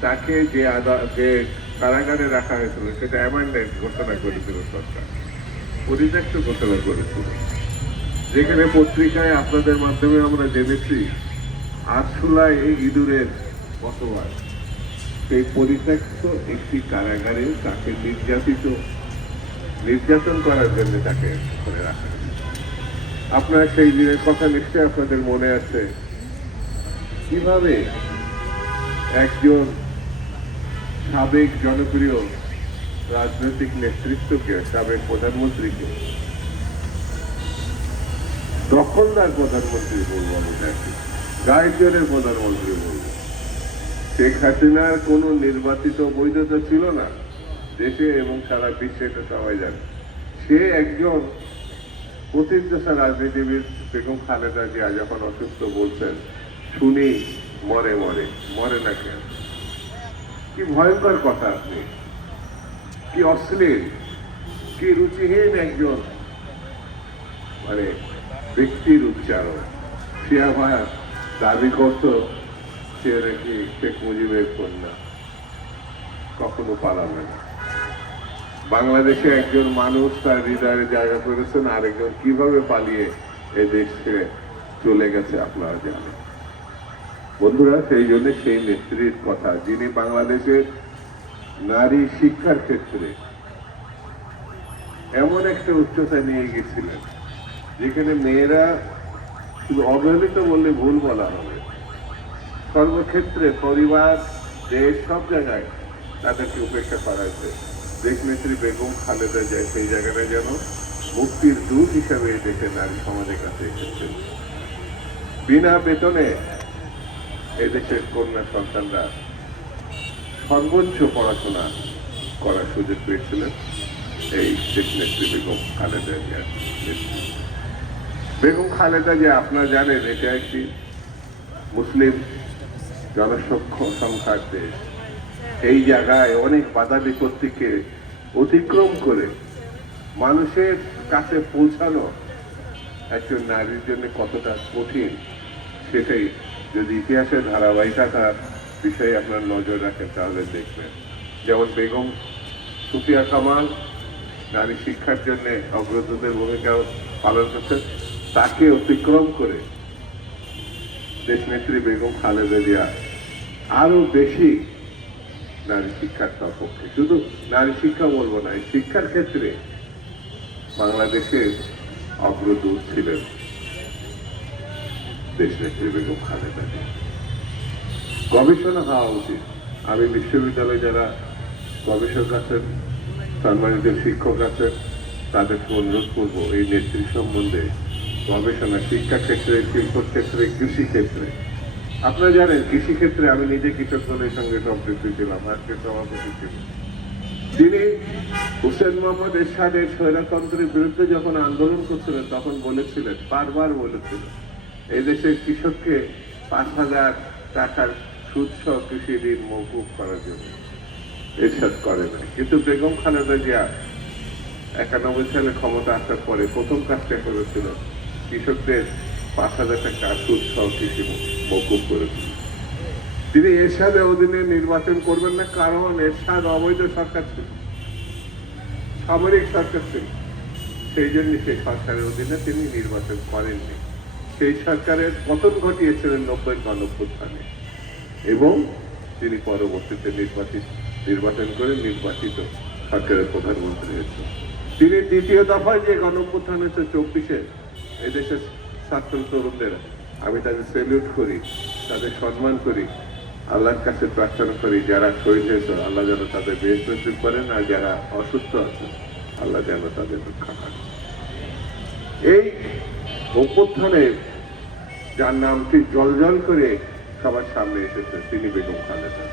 তাকে যে যে কারাগারে রাখা হয়েছিল, সেটা অ্যামেন্ডেন্ট ঘোষণা করেছিল সরকার। পরিত্যক্ত ঘোষণা করেছিল। যেখানে পত্রিকায় আপনাদের মাধ্যমে আমরা জেনেছি আটশুলায় এই ইঁদুরের বসবাস। সেই পরিত্যক্ত একটি কারাগারে তাকে নির্যাতিত, নির্যাতন করার জন্য তাকে করে রাখা আপনার সেই দিনের কথা নিশ্চয়ই আপনাদের মনে আছে। কীভাবে একজন সাবেক জনপ্রিয় রাজনৈতিক নেতৃত্বকে, সাবেক প্রধানমন্ত্রীকে। দখলদার প্রধানমন্ত্রী বলব আমি তাকে গায়কজনের প্রধানমন্ত্রী বলব। শেখ হাসিনার কোনো নির্বাচিত বৈধতা ছিল না, দেশে এবং সারা বিশ্বে এটা সবাই জানে। সে একজন প্রতিষ্ঠা রাজনীতিবিদ বেগম খালেদা জিয়া যখন অসুস্থ বলছেন, শুনি মরে মরে মরে না কেন? কি ভয়ঙ্কর কথা আপনি। কি অশ্লীল, কি রুচিহীন একজন। মানে ব্যক্তির উচ্চারণ। সে আমার দাবি করত সে নাকি শেখ মুজিবের কন্যা। কখনো পালাবে না। বাংলাদেশে একজন মানুষ তার হৃদয়ে জায়গা করেছেন, আরেকজন কীভাবে পালিয়ে এ দেশ চলে গেছে আপনারা জানেন। বন্ধুরা, সেই জন্য সেই নেত্রীর কথা, যিনি বাংলাদেশের নারী শিক্ষার ক্ষেত্রে এমন একটা উচ্চতা নিয়ে গেছিলেন, যেখানে মেয়েরা শুধু অবহেলিত বললে ভুল বলা হবে। সর্বক্ষেত্রে পরিবার, দেশ, সব জায়গায় তাদেরকে উপেক্ষা করা হয়েছে। দেশ নেত্রী বেগম খালেদা যায় সেই জায়গাটা যেন মুক্তির দূত হিসাবে দেশের নারী সমাজের কাছে এসেছেন বিনা বেতনে এদেশের কন্যা সন্তানরা সর্বোচ্চ পড়াশোনা করার সুযোগ পেয়েছিলেন এই দেশ নেত্রী বেগম খালেদা বেগম খালেদা যে আপনারা জানেন, এটা একটি মুসলিম জনসংখ্য সংখ্যার দেশ। এই জায়গায় অনেক বাধা বিপত্তিকে অতিক্রম করে মানুষের কাছে পৌঁছানো একজন নারীর জন্য কতটা কঠিন সেটাই। যদি ইতিহাসের ধারাবাহিকতা বিষয়ে আপনার নজর রাখেন, তাহলে দেখবেন। যেমন বেগম সুফিয়া কামাল, নারী শিক্ষার জন্য অগ্রদূতের ভূমিকা পালন করছেন, তাকে অতিক্রম করে দেশনেত্রী বেগম খালেদা জিয়া আরও বেশি নারী শিক্ষার সপক্ষে শুধু নারী শিক্ষা বলব না শিক্ষার ক্ষেত্রে বাংলাদেশের অগ্রদূত ছিলেন। দেশনেত্রী বেগম খালেদা জিয়া গবেষণা হওয়া উচিত। আমি বিশ্ববিদ্যালয়ে যারা গবেষক আছেন, সম্মানিত শিক্ষক আছেন, তাদেরকে অনুরোধ করব, এই নেত্রী সম্বন্ধে গবেষণা শিক্ষা ক্ষেত্রে, শিল্প ক্ষেত্রে, কৃষি ক্ষেত্রে। আপনারা জানেন, কৃষি ক্ষেত্রে আমি নিজে কৃষক দলের সঙ্গে সম্পৃক্ত ছিলাম, আজকে সভাপতি ছিলাম। তিনি হুসেন মোহাম্মদ এরশাদের স্বৈরতন্ত্রের বিরুদ্ধে যখন আন্দোলন করছিলেন, তখন বলেছিলেন, বারবার বলেছিলেন এই দেশের কৃষককে পাঁচ হাজার টাকার সুৎস কৃষি ঋণ মৌকুব করার জন্য এরশাদ করে না কিন্তু বেগম খালেদা জিয়া একানব্বই সালে ক্ষমতা আসার পরে প্রথম কাজটা করেছিল কৃষকদের পাঁচ হাজার টাকা সুদসহ কৃষি মৌকুব করেছিল তিনি এরশাদের অধীনে নির্বাচন করবেন না, কারণ এরশাদ অবৈধ সরকার ছিল। সামরিক সরকার ছিল। সেই জন্য সেই সরকারের অধীনে তিনি নির্বাচন করেননি। সেই সরকারের পতন ঘটিয়েছিলেন নব্বই গণঅভ্যুত্থানে এবং তিনি পরবর্তীতে নির্বাচিত, নির্বাচন করে নির্বাচিত সরকারের প্রধানমন্ত্রী হয়েছেন। তিনি দ্বিতীয় দফায় যে গণঅভ্যুত্থান হয়েছে চব্বিশে, এদেশের ছাত্র তরুণদের আমি তাদের সেলিউট করি, তাদের সম্মান করি, আল্লাহর কাছে প্রার্থনা করি, যারা শহীদ হয়েছে, আল্লাহ যেন তাদের বেশ নসিব করেন, আর যারা অসুস্থ আছেন আল্লাহ যেন তাদের রক্ষা করেন। এই অভ্যুত্থানে যার নামটি জল জল করে সবার সামনে এসেছে তিনি বেগম খালেদা।